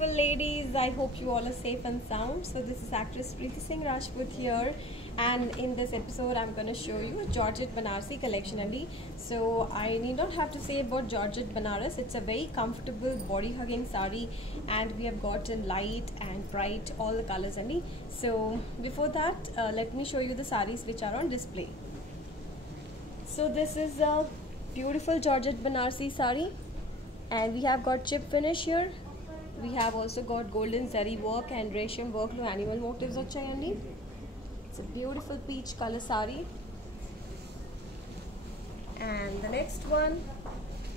beautiful ladies, I hope you all are safe and sound. So this is actress Preeti Singh Rajput here, and in this episode I'm going to show you a Georgette Banarsi collection, Andy. So I need not have to say about Georgette Banaras. It's a very comfortable body hugging sari, and we have got in light and bright, all the colors, Andy. So before that, let me show you the saris which are on display. So this is a beautiful Georgette Banarsi sari, and we have got chip finish here. We have also got golden zari work and resham work lo animal motifs vachayandi. It's a beautiful peach color sari. And the next one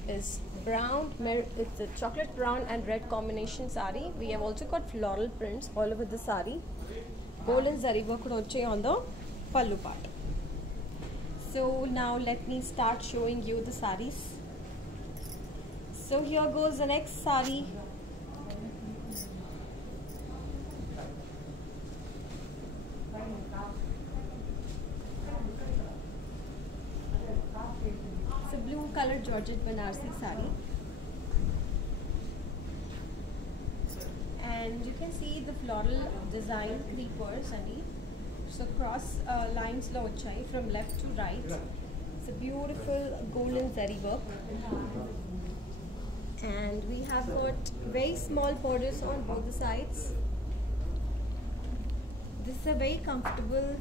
is brown, it's a chocolate brown and red combination sari. We have also got floral prints all over the sari. Golden zari work on the pallu part. So now let me start showing you the saris. So here goes the next sari. It's a blue color Georgette Banarsi sari, and you can see the floral design creepers, so cross lines lo vachai from left to right. It's a beautiful golden zari work, and we have got very small borders on both the sides. This is a very comfortable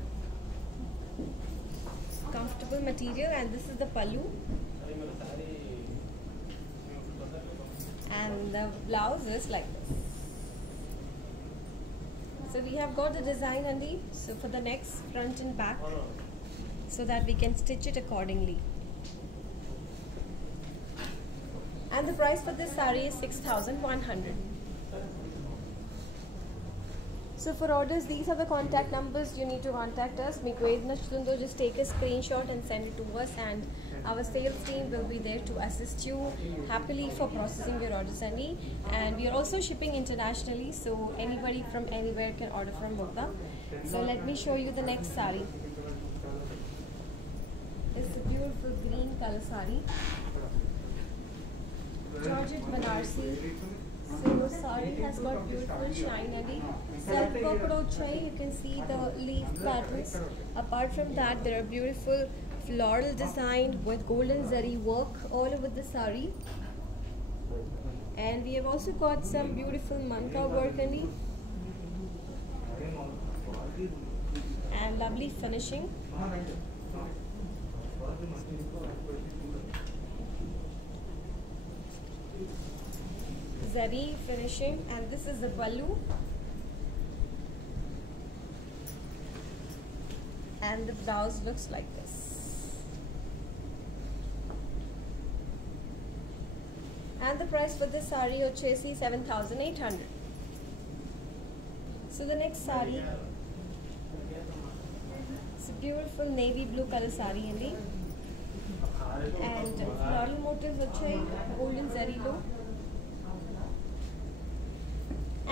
material, and this is the pallu, and the blouse is like this. So we have got the design, Andy, so for the next front and back, so that we can stitch it accordingly. And the price for this sari is 6,100. So for orders, these are the contact numbers you need to contact us. Meeku edi nachutundo, just take a screenshot and send it to us, and our sales team will be there to assist you happily for processing your orders, Andy. And we are also shipping internationally, so anybody from anywhere can order from Mukta. So let me show you the next sari. It's a beautiful green color sari, Georgette Banarsi. So sari has got beautiful shine, Andy. Self work, you can see the leaf patterns. Apart from that, there are beautiful floral design with golden zari work all over the sari. And we have also got some beautiful manka work, Andy, and lovely finishing. Zari finishing, and this is the pallu, and the blouse looks like this. And the price for this sari ochesi 7,800. So the next sari, it's a beautiful navy blue color sari, and floral motifs vachai golden zari lo.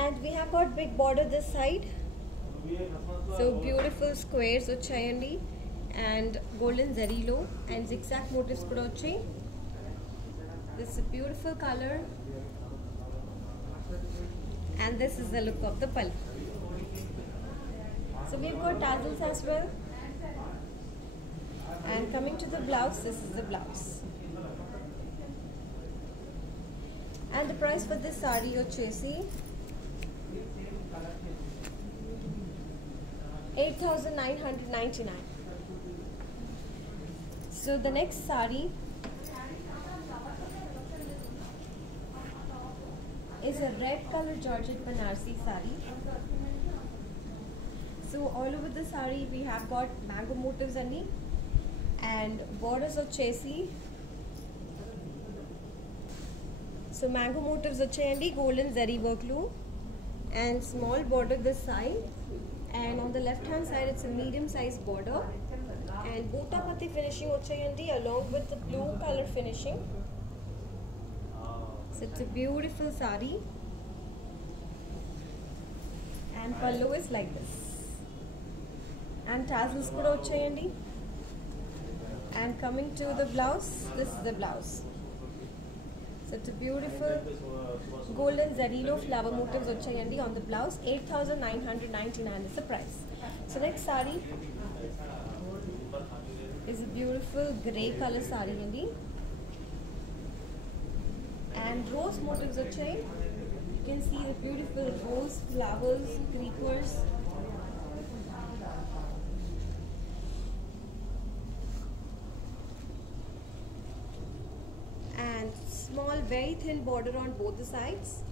And we have got big border this side, so beautiful squares vachayandi, and golden zari lo, and zigzag motifs kuda vachai. This is a beautiful color, and this is the look of the pallu. So we've got tassels as well. And coming to the blouse, this is the blouse. And the price for this sari ochesi 8,999. So the next sari is a red color Georgette Banarsi sari. So all over the sari we have got mango motifs, and borders ochesi. So mango motifs ochayandi, golden zari work lo, and small border this side, and on the left hand side it's a medium sized border, and bota patti finishing ochayandi along with the blue color finishing. So it's a beautiful sari, and pallu is like this, and tassels kuda ochayandi. And coming to the blouse, this is the blouse. So it's a beautiful golden zarilo flower motifs vachayandi on the blouse. 8,999 is the price. So next sari is a beautiful grey color sari andi, and rose motifs vachai. You can see the beautiful rose flowers, creepers. And small, very thin border on both the sides.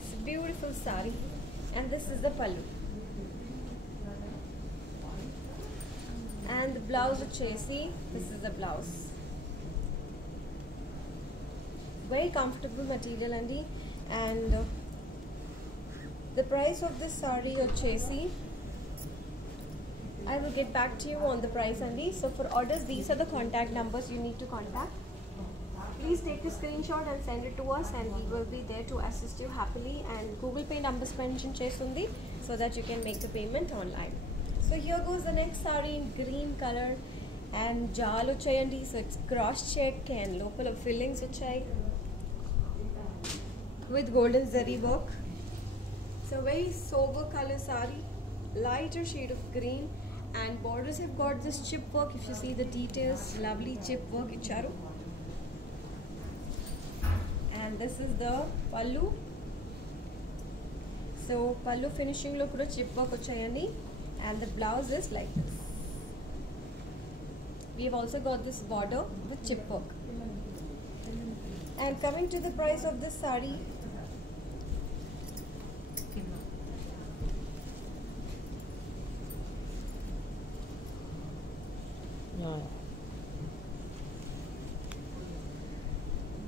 It's a beautiful sari, and this is the pallu. And the blouse of Chasey, this is the blouse. Very comfortable material, Andy. And the price of this sari or Chasey, I will get back to you on the price, Andy. So for orders, these are the contact numbers you need to contact. Please take a screenshot and send it to us, and we will be there to assist you happily. And Google Pay numbers mention Chesundi so that you can make the payment online. So here goes the next sari in green color and jal uchayandi. So it's cross check and local fillings uchay with golden zari work. So very sober color sari, lighter shade of green. And borders have got this chip work. If you see the details, lovely chip work icharu. And this is the pallu. So pallu finishing lo kuda chip work vachayandi, and the blouse is like this. We have also got this border with chip work. And coming to the price of this sari,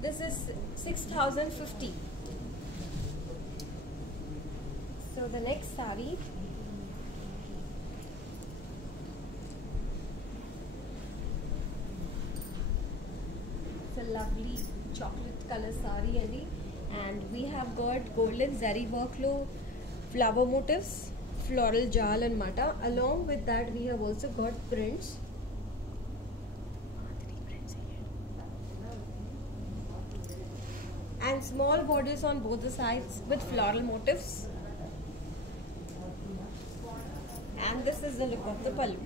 this is 6,050. So the next sari is a lovely chocolate color sari, and we have got golden zari work lo flower motifs, floral jal and mata. Along with that, we have also got prints. And small borders on both the sides with floral motifs. And this is the look of the pallu.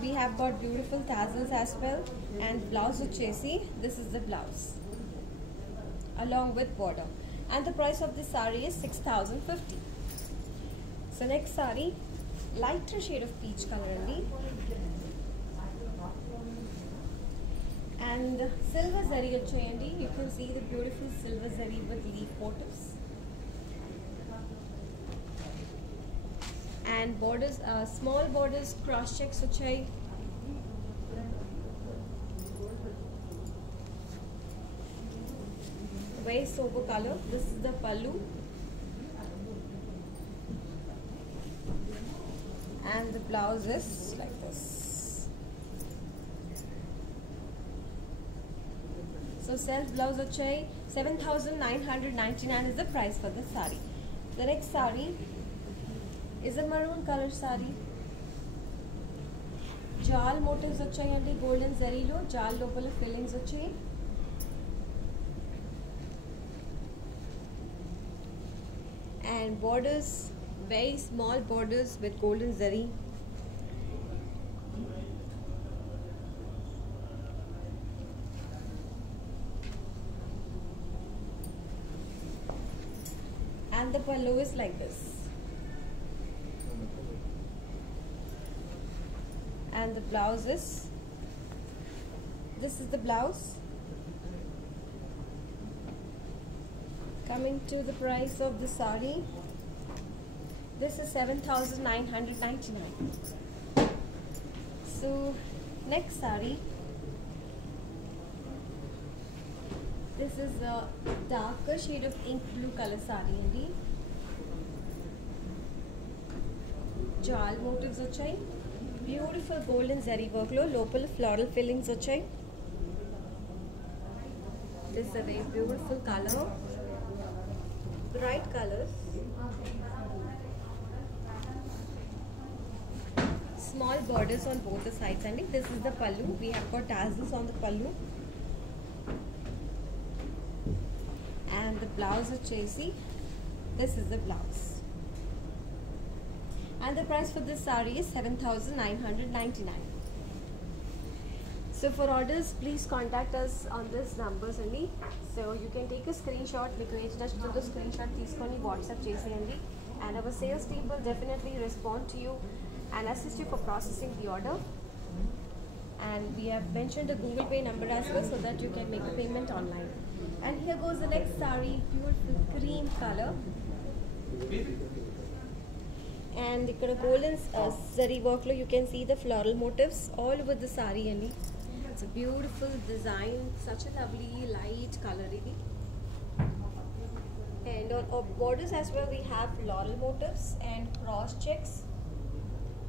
We have got beautiful tassels as well, and blouse of Chasey. This is the blouse along with border. And the price of this sari is 6,050. So next sari, lighter shade of peach color only. And silver zari vachayandi. You can see the beautiful silver zari with leaf motifs. And borders, small borders, cross checks vachay. Very sober color. This is the pallu. And the blouse is like this. So self blouse vachai 7,999 is the price for this sari. The next sari is a maroon color sari. Jal motifs vachai ante golden zari lo jal local fillings vachai. And borders, very small borders with golden zari. And the pallu is like this. And the blouse is, this is the blouse. Coming to the price of the sari, this is 7,999. So next sari, this is a darker shade of ink blue color sari andi. Jal motifs vachai, beautiful golden zari work lo local floral fillings vachai. This is a very beautiful color, bright colors. Small borders on both the sides, and this is the pallu. We have got tassels on the pallu, and the blouse వచ్చేసి this is the blouse. And the price for this saree is 7,999. So for orders, please contact us on this numbers only. So you can take a screenshot. మీకు ఏ నచ్చుతుందో screenshot తీసుకొని WhatsApp చేసేయండి, and our sales team will definitely respond to you and assist you for processing the order. And we have mentioned a Google Pay number as well, so that you can make the payment online. And here goes the next saree, beautiful cream color. And ikkada golden zari work lo you can see the floral motifs all over the saree, and it's a beautiful design, such a lovely light color idi. And on our borders as well, we have floral motifs and cross checks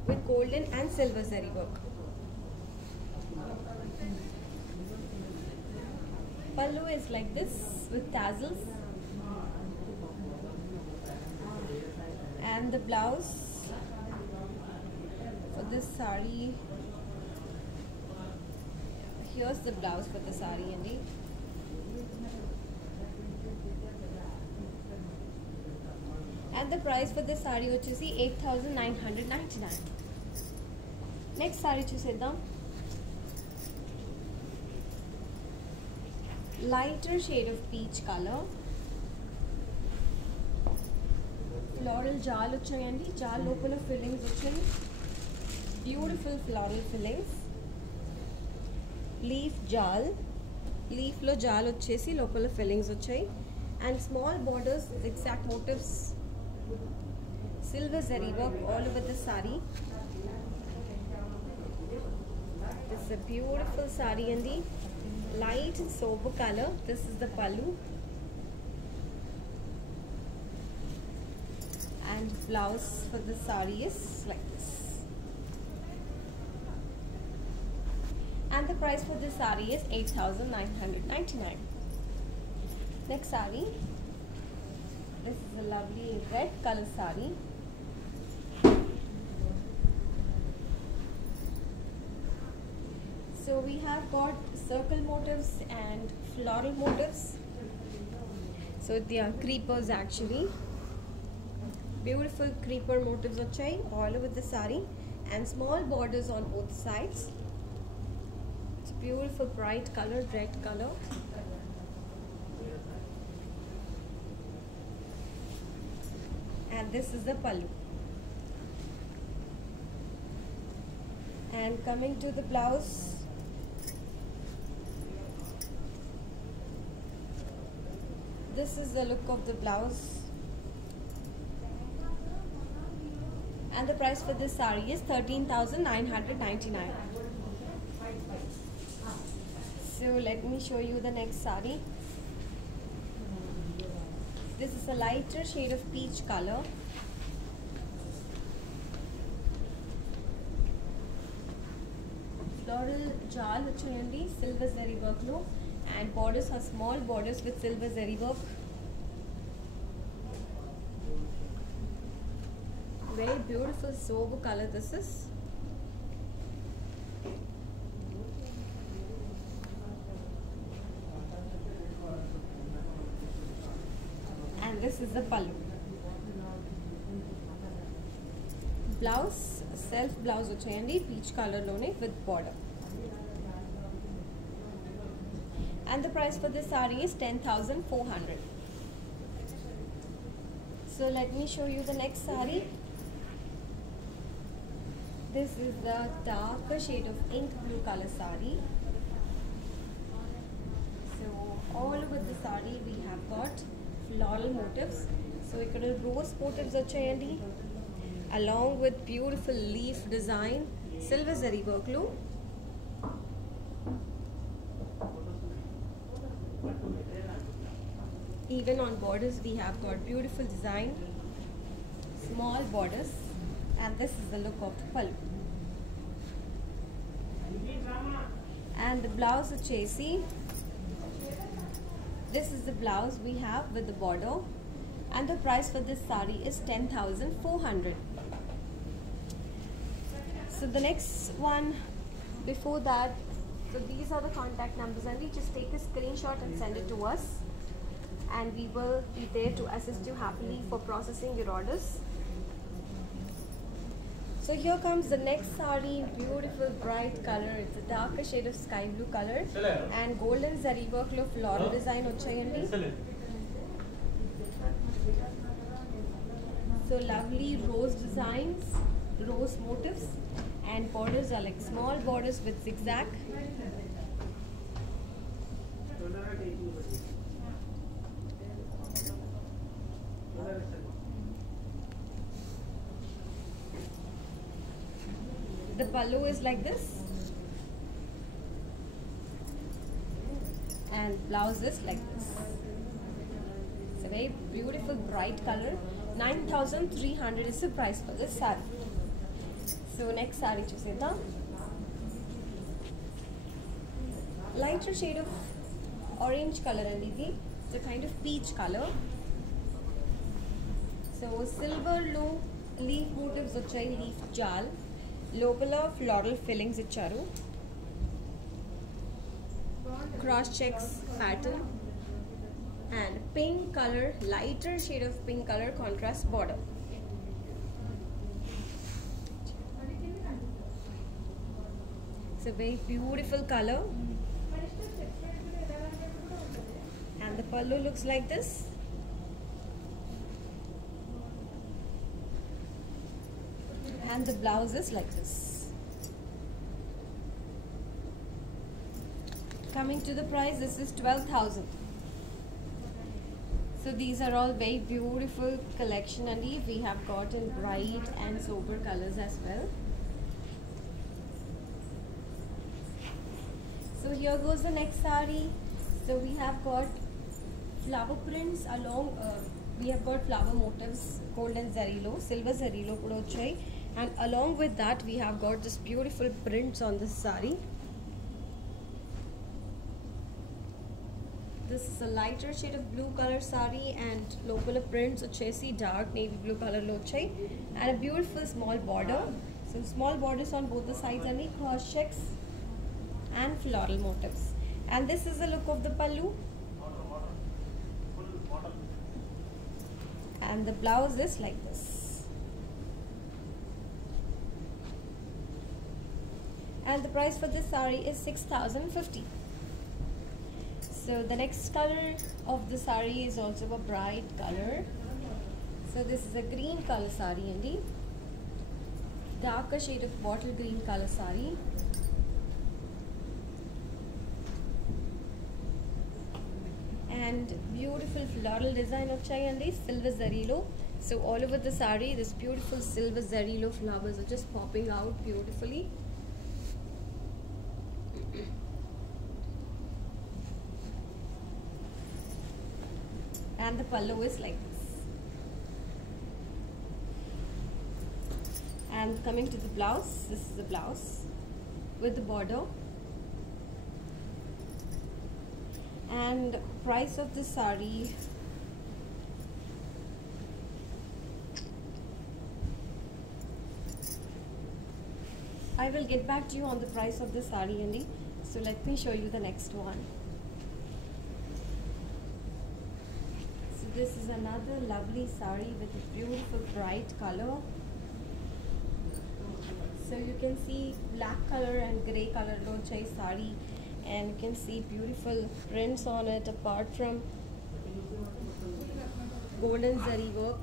with golden and silver zari work. Pallu is like this with tassels, and the blouse for this saree, here's the blouse for the saree, and the price for this saree వచ్చేసి 8,999. Next saree చూసేద్దాం. Lighter shade of peach color, floral jal వచ్చాయండి. జాల్ లోపల fillings వచ్చాయి, beautiful floral fillings. Leaf జాల్, లీఫ్లో జాల్ వచ్చేసి లోపల ఫిల్లింగ్స్ వచ్చాయి, and small borders, exact motives, silver zari work all over the sari. This is a beautiful saree అండి, light and sober color. This is the pallu, and blouse for the saree is like this. And the price for this saree is 8,999. Next saree, this is a lovely red color saree. So we have got circle motifs and floral motifs. So they are creepers actually. Beautiful creeper motifs వచ్చాయి all over the saree, and small borders on both sides. It's a beautiful bright color, red color. And this is the pallu. And coming to the blouse, this is the look of the blouse, and the price for this saree is 13,999. So let me show you the next saree. This is a lighter shade of peach color. Floral jal వచ్చాయండి silver zari work లో, and borders are small borders with silver zari work. Very beautiful sober color this is. And this is the pallu. Blouse, self blouse వచ్చాయండి peach color లోనే with border. And the price for this saree is 10,400. So let me show you the next saree. This is the darker shade of ink blue color saree. So all over the saree we have got floral motifs. So ikkada rose motifs vachayandi, along with beautiful leaf design, silver zari work lo. Even on borders we have got beautiful design, small borders, and this is the look of the pallu. And the blouse వచ్చేసి, this is the blouse we have with the border, and the price for this saree is 10,400. So the next one, before that, so these are the contact numbers, and we just take a screenshot and send it to us, and we will be there to assist you happily for processing your orders. So here comes the next sari, beautiful bright color. It's a darker shade of sky blue color and golden zari work lo floral design vachayandi. So lovely rose designs, rose motifs, and borders are like small borders with zigzag. The pallu is like this, and blouse is like this. It's a very beautiful bright color. 9,300 is the price for this saree. So next saree chuseda, lighter shade of orange color and it's a kind of peach color. So silver low leaf motifs vachai, leaf jal, local floral fillings icharu, cross checks pattern, and pink color, lighter shade of pink color contrast border. It's a very beautiful color, and the pallu looks like this. And the blouse is like this. Coming to the price, this is 12,000. So these are all very beautiful collection, and we have got in bright and sober colors as well. So here goes the next saree. So we have got flower prints along, we have got flower motifs, golden zarilo, silver zarilo kuda vachai, and along with that we have got this beautiful prints on this saree. This is a lighter shade of blue color saree, and local prints vachesi dark navy blue color lo vachai, and a beautiful small border. So small borders on both the sides, and cross checks and floral motifs. And this is the look of the pallu, and the blouse is like this. And the price for this saree is 6,050. So the next color of the saree is also a bright color. So this is a green color saree, and darker shade of bottle green color saree. And beautiful floral design of chai and silver zarilo. So all over the saree, this beautiful silver zarilo flowers are just popping out beautifully. And the pallu is like this. And coming to the blouse, this is the blouse with the border. And price of this saree, I will get back to you on the price of this saree, Andy. So let me show you the next one. So this is another lovely saree with a beautiful bright color. So you can see black color and grey color lo chai saree, and you can see beautiful prints on it apart from golden zari work.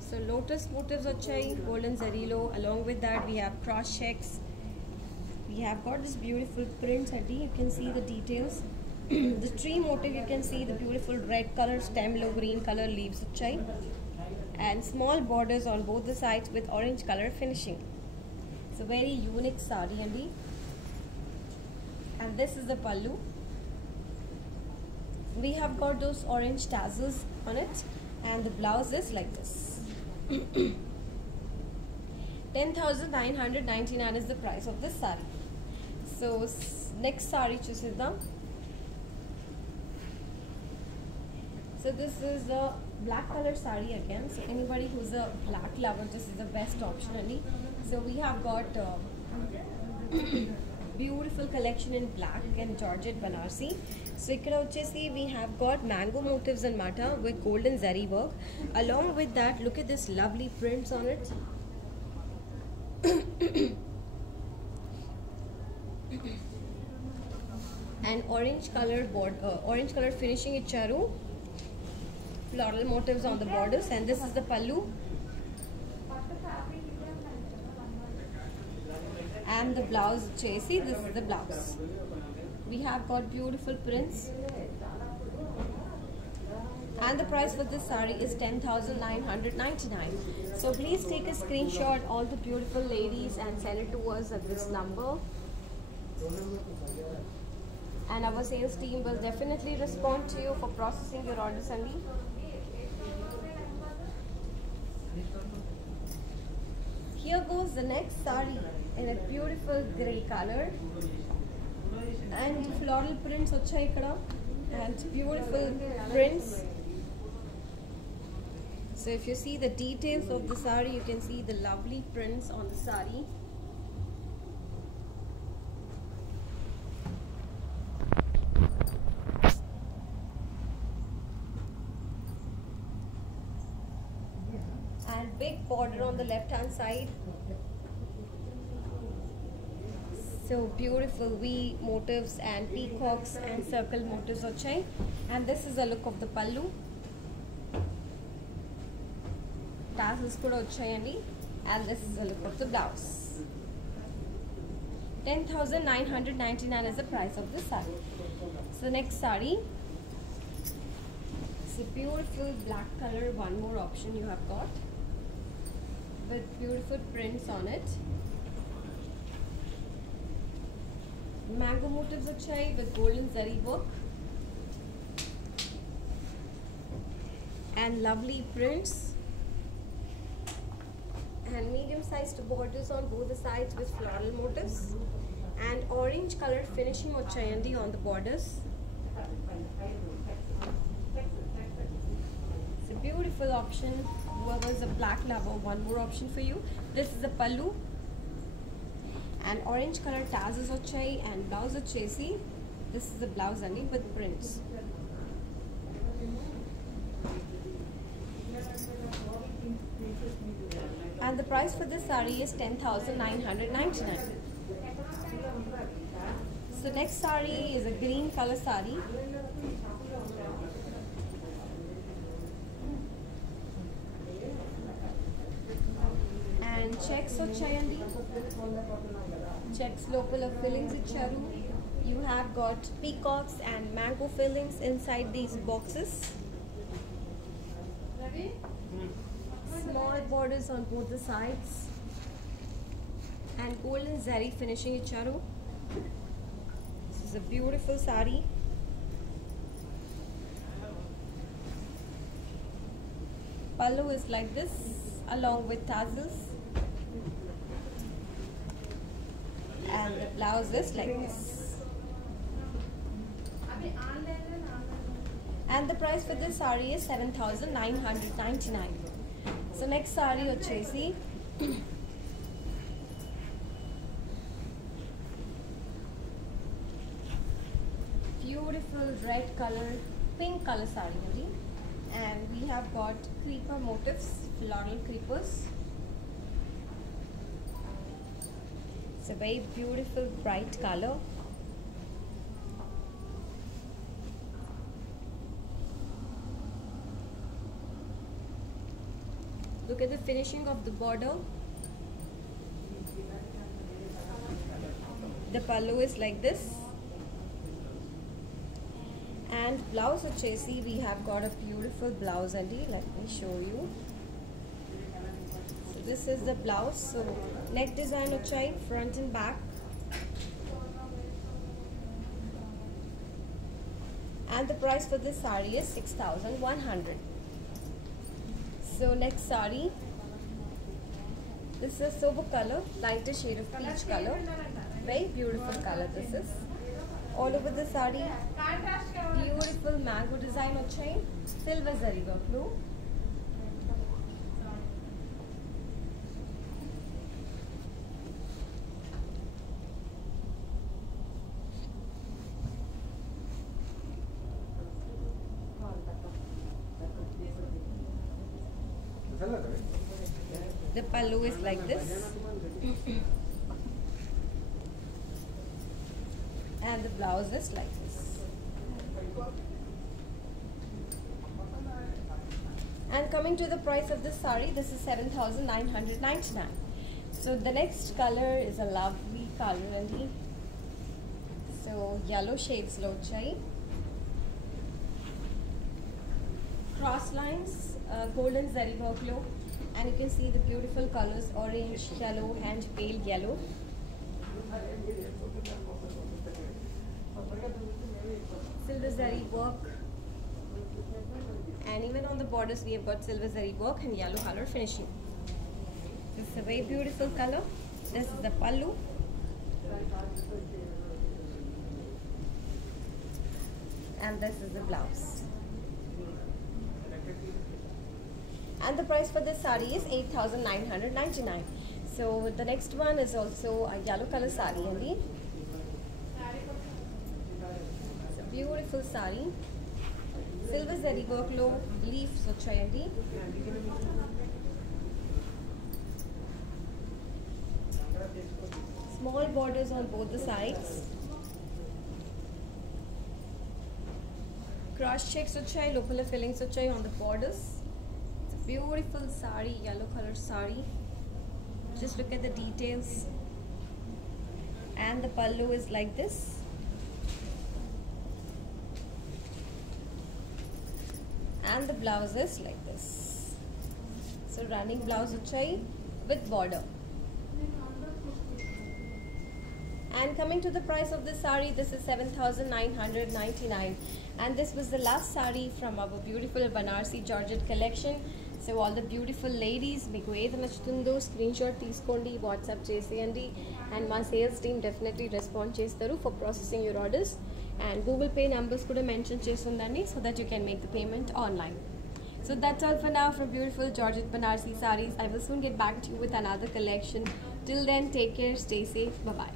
So lotus motifs achai, golden zari lo. Along with that we have cross checks. We have got this beautiful prints at you can see the details. The tree motif, you can see the beautiful red color stem lo, green color leaves achai, and small borders on both the sides with orange color finishing. It's a very unique saree, and this is the pallu. We have got those orange tassels on it, and the blouse is like this. 10,999 is the price of this saree. So next saree chusida. So this is a black color sari again. So anybody who's a black lover, this is the best option only. So we have got beautiful collection in black and Georgette Banarsi. So ikkada vachesi we have got mango motifs and mata with golden zari work. Along with that, look at this lovely prints on it. And orange color finishing icharu. Floral motifs on the borders, and this is the pallu. And the blouse chasey, this is the blouse. We have got beautiful prints. And the price for this saree is 10,999. So please take a screenshot, all the beautiful ladies, and send it to us at this number. And our sales team will definitely respond to you for processing your orders only. Here goes the next saree in a beautiful grey color, and floral prints vachayi ikkada, and beautiful prints. So if you see the details of the saree, you can see the lovely prints on the saree. And big border on the left hand side. So beautiful V motifs and peacocks and circle motifs vachai. And this is the look of the pallu. Tassels kuda vachayandi. And this is the look of the blouse. 10,999 is the price of this saree. So next saree. It's a beautiful black color, one more option you have got, with beautiful prints on it. Mango motifs achai with golden zari work. And lovely prints. And medium sized borders on both the sides with floral motifs. And orange colored finishing ochayandi on the borders. It's a beautiful option. Whoever is a black lover, one more option for you. This is the pallu. And orange color tassels ochai and blouse ochesi. This is the blouse only with prints. And the price for this saree is 10,999. So next saree is a green color saree. And checks ochayandi. Checks local of fillings icharu. You have got peacocks and mango fillings inside these boxes. Small borders on both the sides. And golden zari finishing icharu. This is a beautiful saree. Pallu is like this, along with tassels. And the blouse is like this. And the price for this saree is 7,999. So next saree vachesi beautiful red color, pink color saree, and we have got creeper motifs, floral creepers. It's a very beautiful bright color. Look at the finishing of the border. The pallu is like this. And blouse vachesi, we have got a beautiful blouse andi. Let me show you. So this is the blouse. So neck design vachai, front and back. And the price for this saree is 6,100. So next saree, this is sober color, lighter shade of peach color. Very beautiful color this is. all over the saree. Beautiful mango design వచ్చాయి. Silver zari work లో. The pallu is like this. And the blouse is like this. And coming to the price of this saree, this is 7,999. So the next color is a lovely color, and so yellow shades lo chai. Cross lines, golden zari work lo, and you can see the beautiful colors: orange, yellow, and pale yellow. Silver zari work, and even on the borders we have got silver zari work and yellow color finishing. This is a very beautiful color. This is the pallu. And this is the blouse. And the price for this saree is 8,999. So the next one is also a yellow color saree, and it's a beautiful saree. Silver zari work lo leaves vachayandi. Small borders on both the sides. Cross checks vachai, local fillings vachai on the borders. It's a beautiful saree, yellow color saree. Just look at the details. And the pallu is like this. And the blouse is like this. So running blouse vachai with border. And coming to the price of this saree, this is 7,999. And this was the last saree from our beautiful Banarsi Georgette collection. So all the beautiful ladies, మీకు ఏది నచ్చుతుందో screen shot తీసుకోండి, WhatsApp చేసేయండి, and మా sales team definitely respond చేస్తారు for processing your orders. And Google pay numbers కూడా mention చేస్తుందండి, so that you can make the payment online. So that's all for now from beautiful Georgette Banarsi sarees. I will soon get back to you with another collection. Till then, take care, stay safe, bye bye.